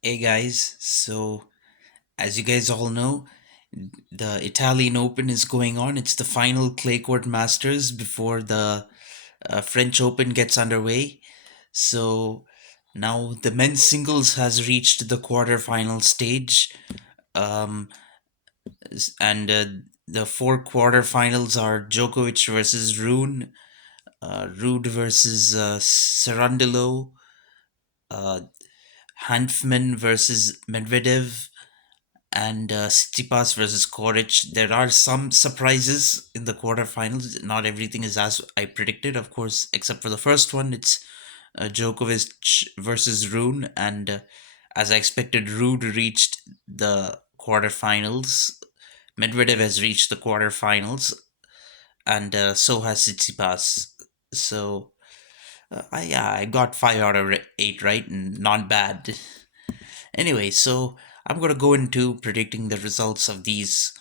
Hey guys, so as you guys all know, the Italian Open is going on. It's the final clay court masters before the French Open gets underway. So now the men's singles has reached the quarterfinal stage, um, and the four quarterfinals are Djokovic versus Rune, Rude versus Sarandilo, uh, Hanfman versus Medvedev, and Tsitsipas versus Koric. There are some surprises in the quarterfinals. Not everything is as I predicted, of course, except for the first one. It's Djokovic versus Rune, and as I expected, Rude reached the quarterfinals. Medvedev has reached the quarterfinals, and so has Tsitsipas. So, I got 5 out of 8 right, and not bad. Anyway, so I'm gonna go into predicting the results of these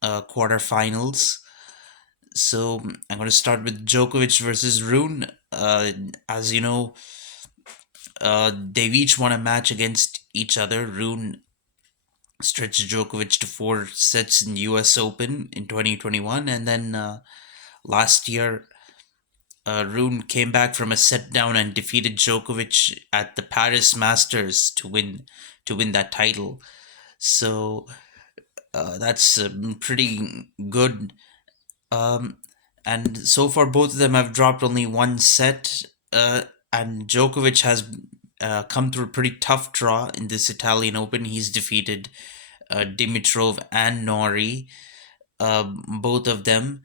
quarterfinals. So I'm going to start with Djokovic versus Rune. As you know, they've each won a match against each other. Rune stretched Djokovic to 4 sets in U.S. Open in 2021, and then last year, Rune came back from a set down and defeated Djokovic at the Paris Masters to win that title. So that's pretty good. Um, and so far, both of them have dropped only one set. And Djokovic has come through a pretty tough draw in this Italian Open. He's defeated Dimitrov and Nori, both of them.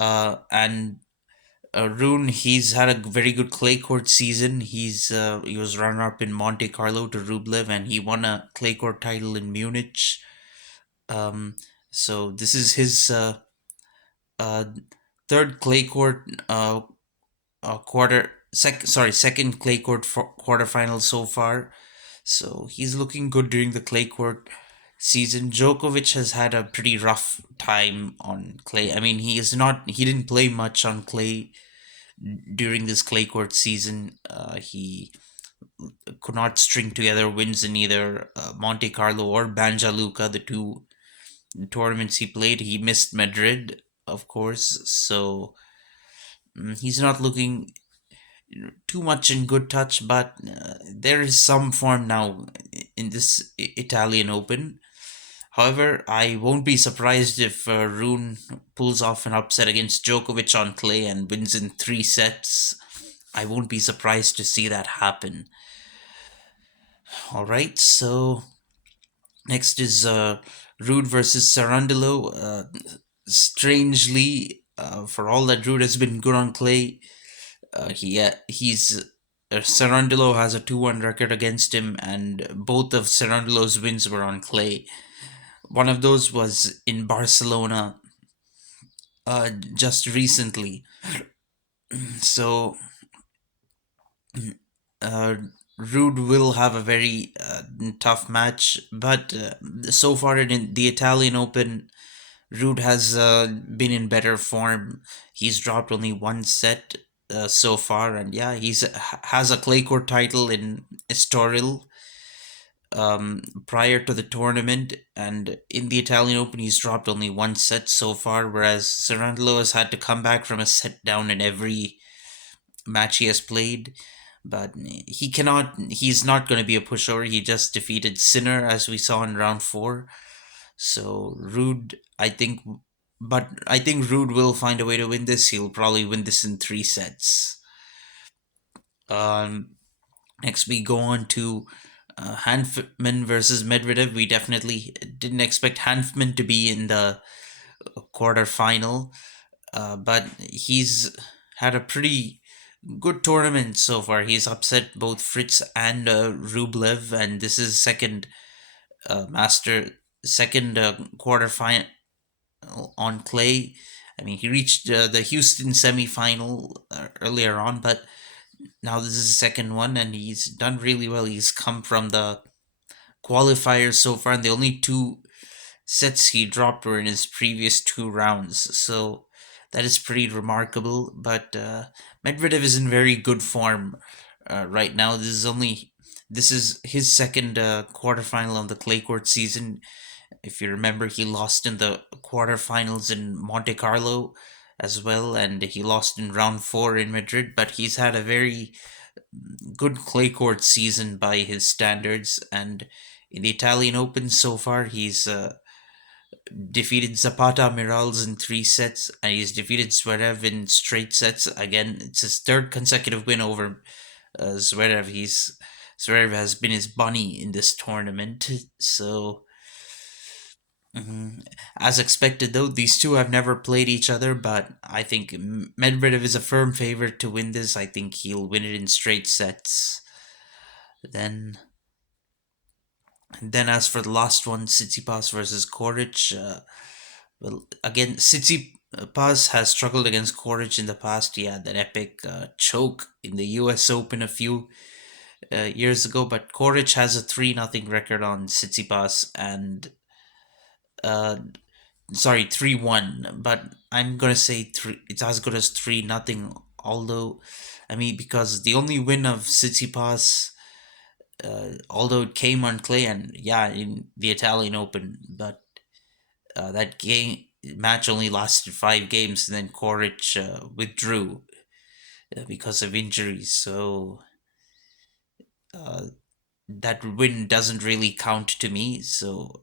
And Rune, he's had a very good clay court season. He was runner up in Monte Carlo to Rublev, and he won a clay court title in Munich. Um, so this is his uh, third clay court second clay court quarterfinal so far. So he's looking good during the clay court season. Djokovic has had a pretty rough time on clay. I mean, he didn't play much on clay during this clay court season. He could not string together wins in either Monte Carlo or Banja Luka, the two tournaments he played. He missed Madrid, of course. So he's not looking too much in good touch, but there is some form now in this Italian Open. However, I won't be surprised if Rune pulls off an upset against Djokovic on clay and wins in 3 sets. I won't be surprised to see that happen. All right, so next is Rude versus Sarandilo. Strangely, for all that Rude has been good on clay, he's Sarandilo has a 2-1 record against him, and both of Sarandilo's wins were on clay. One of those was in Barcelona just recently. So uh, Rude will have a very tough match, but so far in the Italian Open, Rude has been in better form. He's dropped only one set so far, and yeah, he's has a clay court title in Estoril prior to the tournament, and in the Italian Open, he's dropped only one set so far, whereas Cerundolo has had to come back from a set down in every match he has played. But he's not going to be a pushover. He just defeated Sinner, as we saw in round four. So Rude, I think Rude will find a way to win this. He'll probably win this in 3 sets. Um, Next, we go on to Hanfman versus Medvedev. We definitely didn't expect Hanfman to be in the quarterfinal, but he's had a pretty good tournament so far. He's upset both Fritz and Rublev, and this is master second quarterfinal on clay. I mean, he reached the Houston semifinal earlier on, but now this is the second one, and he's done really well. He's come from the qualifiers so far, and the only 2 sets he dropped were in his previous 2 rounds. So that is pretty remarkable. But Medvedev is in very good form right now. this is his second quarterfinal of the clay court season. If you remember, he lost in the quarterfinals in Monte Carlo as well, and he lost in round four in Madrid. But he's had a very good clay court season by his standards, and in the Italian Open so far, he's defeated Zapata Miralles in three sets, and he's defeated Zverev in straight sets. Again, it's his third consecutive win over Zverev. Zverev has been his bunny in this tournament, so. Mhm. As expected, though, these two have never played each other, but I think Medvedev is a firm favorite to win this. I think he'll win it in straight sets. Then, as for the last one, Tsitsipas versus Koric. Well, again, Tsitsipas has struggled against Koric in the past. He had that epic choke in the U.S. Open a few years ago, but Koric has a 3-0 record on Tsitsipas, and uh, sorry, 3-1, but I'm gonna say three. It's as good as 3-0. Although, I mean, because the only win of Tsitsipas, although it came on clay and yeah, in the Italian Open, but that game match only lasted 5 games, and then Koric withdrew because of injuries. So uh, that win doesn't really count to me. So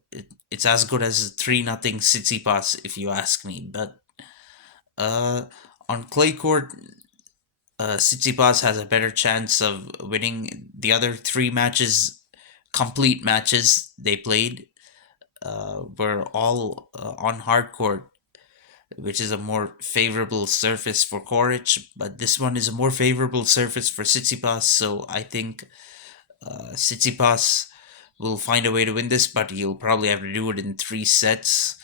it's as good as a 3-0 Tsitsipas, if you ask me. But uh, on clay court, Tsitsipas has a better chance of winning. The other three matches, complete matches they played, were all on hard court, which is a more favorable surface for Koric. But this one is a more favorable surface for Tsitsipas, so I think Tsitsipas will find a way to win this, but he'll probably have to do it in three sets.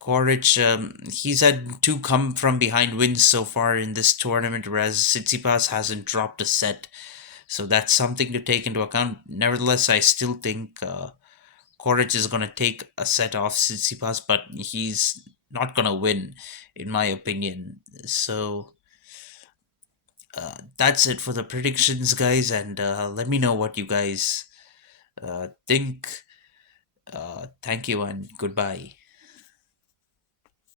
Koric, he's had two come from behind wins so far in this tournament, whereas Tsitsipas hasn't dropped a set. So that's something to take into account. Nevertheless, I still think Koric is going to take a set off Tsitsipas, but he's not going to win, in my opinion. So that's it for the predictions, guys, and let me know what you guys think. Thank you and goodbye.